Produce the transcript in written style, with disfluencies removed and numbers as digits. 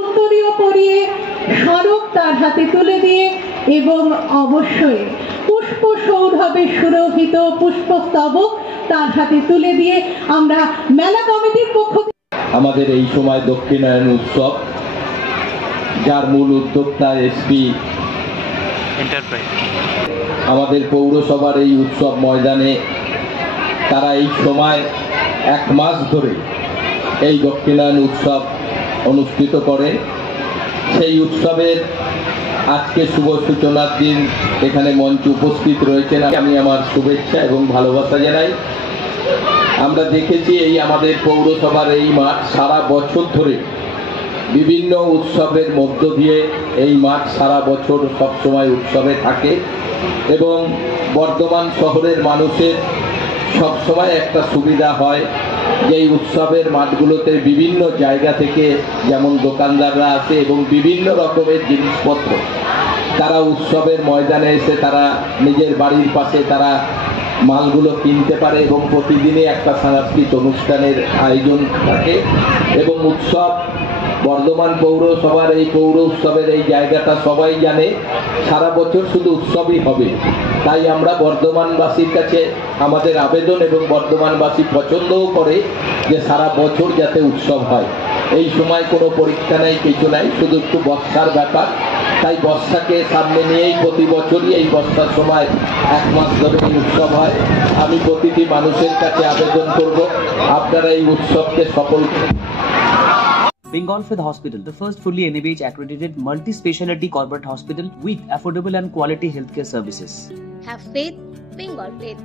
উত্তরীয় পরিয়ে স্মারক তার হাতে তুলে দিয়ে এবং অবশ্যই পুষ্প সৌরভে সুরভিত পুষ্পস্তবক তার হাতে তুলে দিয়ে আমরা মেলা কমিটির পক্ষ থেকে আমাদের এই সময় দক্ষিণায়ন উৎসব, যার মূল উদ্যোক্তা এসপি এন্টারপ্রাইজ, আমাদের পৌরসভার এই উৎসব ময়দানে তারা এই সময় 1 মাস ধরে এই দক্ষিণায়ন উৎসব অনুষ্ঠিত করে। সেই উৎসবের আজকে শুভ সূচনার দিন এখানে মঞ্চে উপস্থিত রয়েছেন, আমি আমার শুভেচ্ছা এবং ভালোবাসা জানাই। আমরা দেখেছি এই আমাদের পৌরসভার এই মাঠ সারা বছর ধরে বিভিন্ন উৎসবের মধ্য দিয়ে এই মাঠ সারা বছর সবসময় উৎসবে থাকে এবং বর্ধমান শহরের মানুষের সবসময় একটা সুবিধা হয় যে এই উৎসবের মাঠগুলোতে বিভিন্ন জায়গা থেকে যেমন দোকানদাররা আসে এবং বিভিন্ন রকমের জিনিসপত্র তারা উৎসবের ময়দানে এসে তারা নিজের বাড়ির পাশে তারা মালগুলো কিনতে পারে এবং প্রতিদিনই একটা সাংস্কৃতিক অনুষ্ঠানের আয়োজন থাকে এবং উৎসব বর্ধমান পৌরসভার এই পৌর উৎসবের এই জায়গাটা সবাই জানে সারা বছর শুধু উৎসবই হবে। তাই আমরা বর্ধমানবাসীর কাছে আমাদের আবেদন এবং বর্ধমানবাসী পছন্দও করে যে সারা বছর যাতে উৎসব হয়। এই সময় কোনো পরীক্ষা নেই, কিছু নাই, শুধু একটু বর্ষার ব্যাপার। তাই বর্ষাকে সামনে নিয়েই প্রতি বছরই এই বর্ষার সময় 1 মাস ধরে এই উৎসব হয়। আমি প্রতিটি মানুষের কাছে আবেদন করব আপনারা এই উৎসবকে সফল করুন। Bengal Fifth Hospital, the first fully NABH accredited multi-speciality corporate hospital with affordable and quality healthcare services. Have faith, Bengal Faith.